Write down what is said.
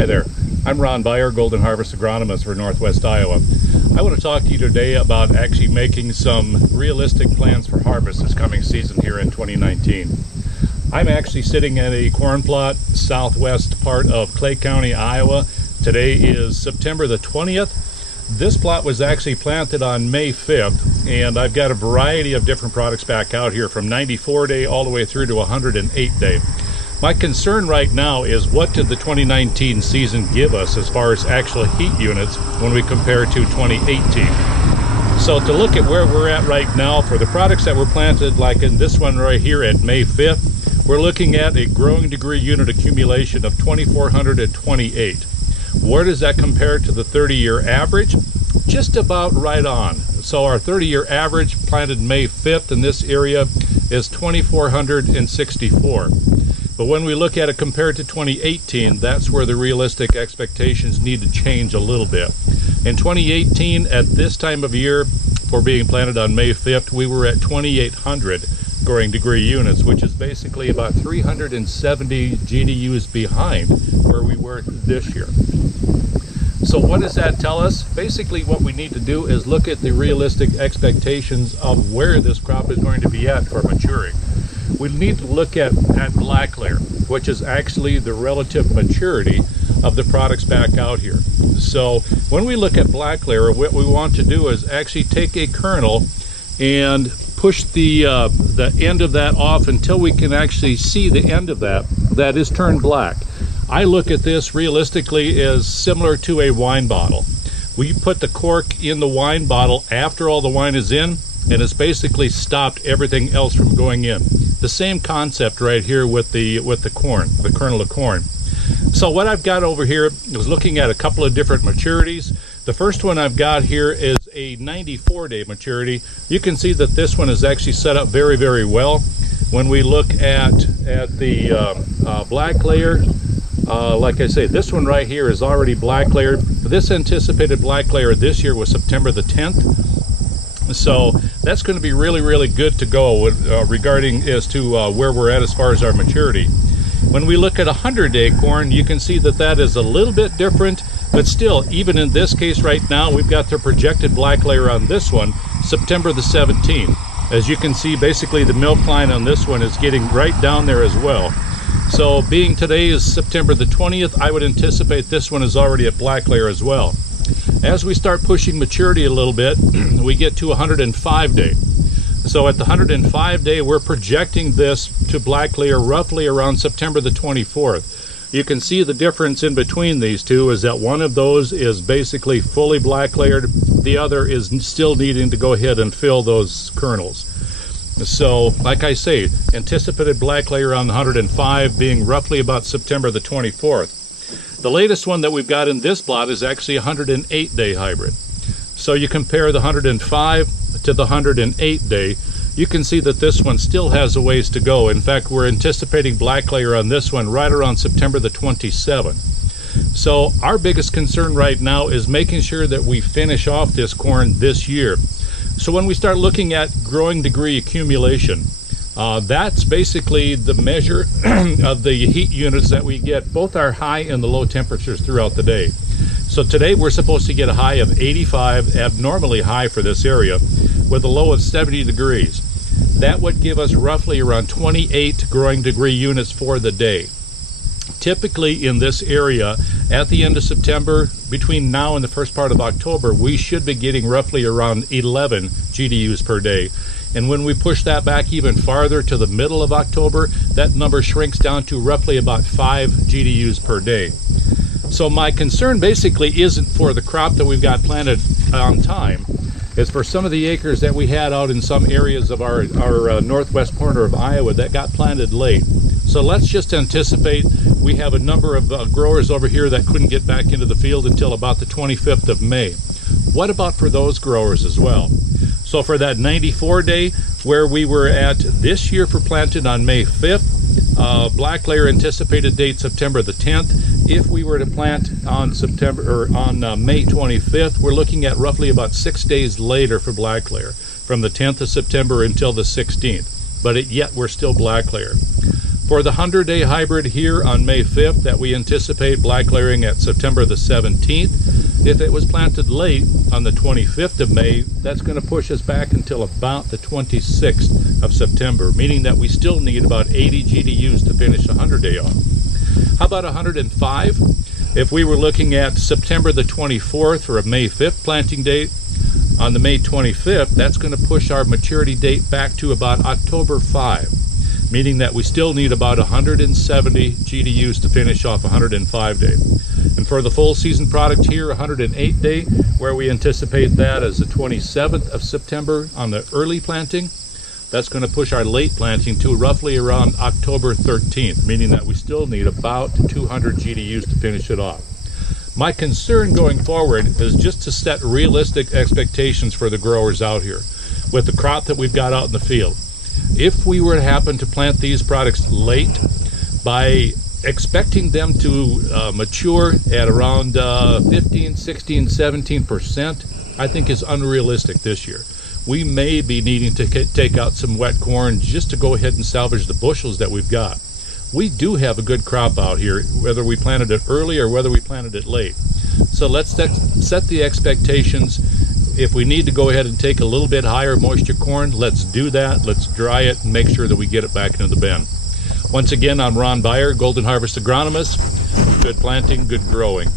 Hi there, I'm Ron Beyer, Golden Harvest Agronomist for Northwest Iowa. I want to talk to you today about actually making some realistic plans for harvest this coming season here in 2019. I'm actually sitting at a corn plot southwest part of Clay County, Iowa. Today is September the 20th. This plot was actually planted on May 5th, and I've got a variety of different products back out here from 94 day all the way through to 108 day. My concern right now is, what did the 2019 season give us as far as actual heat units when we compare to 2018? So to look at where we're at right now for the products that were planted, like in this one right here at May 5th, we're looking at a growing degree unit accumulation of 2,428. Where does that compare to the 30-year average? Just about right on. So our 30-year average planted May 5th in this area is 2,464. But when we look at it compared to 2018, that's where the realistic expectations need to change a little bit. In 2018, at this time of year, for being planted on May 5th, we were at 2,800 growing degree units, which is basically about 370 GDUs behind where we were this year. So what does that tell us? Basically what we need to do is look at the realistic expectations of where this crop is going to be at for maturing. We need to look at black layer, which is actually the relative maturity of the products back out here. So when we look at black layer, what we want to do is actually take a kernel and push the end of that off until we can actually see the end of that is turned black. I look at this realistically as similar to a wine bottle. We put the cork in the wine bottle after all the wine is in, and it's basically stopped everything else from going in. The same concept right here with the corn, the kernel of corn. So what I've got over here is looking at a couple of different maturities. The first one I've got here is a 94-day maturity. You can see that this one is actually set up very, very well. When we look at the black layer, like I say, this one right here is already black layered. This anticipated black layer this year was September the 10th. So that's going to be really, really good to go regarding as to where we're at as far as our maturity. When we look at 100-day corn, you can see that that is a little bit different, but still, even in this case right now, we've got the projected black layer on this one, September the 17th. As you can see, basically the milk line on this one is getting right down there as well. So being today is September the 20th, I would anticipate this one is already at black layer as well. As we start pushing maturity a little bit, we get to 105 day. So at the 105 day, we're projecting this to black layer roughly around September the 24th. You can see the difference in between these two is that one of those is basically fully black layered. The other is still needing to go ahead and fill those kernels. So like I say, anticipated black layer on the 105 being roughly about September the 24th. The latest one that we've got in this plot is actually a 108-day hybrid. So you compare the 105 to the 108 day, you can see that this one still has a ways to go. In fact, we're anticipating black layer on this one right around September the 27th. So our biggest concern right now is making sure that we finish off this corn this year. So when we start looking at growing degree accumulation, that's basically the measure of the heat units that we get, both our high and the low temperatures throughout the day. So today we're supposed to get a high of 85, abnormally high for this area, with a low of 70 degrees. That would give us roughly around 28 growing degree units for the day. Typically in this area, at the end of September, between now and the first part of October, we should be getting roughly around 11 GDUs per day. And when we push that back even farther to the middle of October, that number shrinks down to roughly about 5 GDUs per day. So my concern basically isn't for the crop that we've got planted on time. It's for some of the acres that we had out in some areas of our northwest corner of Iowa that got planted late. So let's just anticipate we have a number of growers over here that couldn't get back into the field until about the 25th of May. What about for those growers as well? So for that 94 day where we were at this year for planted on May 5th, black layer anticipated date September the 10th. If we were to plant on May 25th, we're looking at roughly about 6 days later for black layer, from the 10th of September until the 16th. But yet we're still black layer. For the 100-day hybrid here on May 5th that we anticipate black layering at September the 17th, if it was planted late on the 25th of May, that's going to push us back until about the 26th of September, meaning that we still need about 80 GDUs to finish a 100-day off. How about 105? If we were looking at September the 24th or a May 5th planting date, on the May 25th, that's going to push our maturity date back to about October 5, meaning that we still need about 170 GDUs to finish off a 105-day. And for the full season product here, 108-day, where we anticipate that as the 27th of September on the early planting, that's going to push our late planting to roughly around October 13th, meaning that we still need about 200 GDUs to finish it off. My concern going forward is just to set realistic expectations for the growers out here with the crop that we've got out in the field. If we were to happen to plant these products late, by expecting them to mature at around 15, 16, 17%, I think is unrealistic this year. We may be needing to take out some wet corn just to go ahead and salvage the bushels that we've got. We do have a good crop out here, whether we planted it early or whether we planted it late. So let's set the expectations. If we need to go ahead and take a little bit higher moisture corn, let's do that. Let's dry it and make sure that we get it back into the bin. Once again, I'm Ron Beyer, Golden Harvest Agronomist. Good planting, good growing.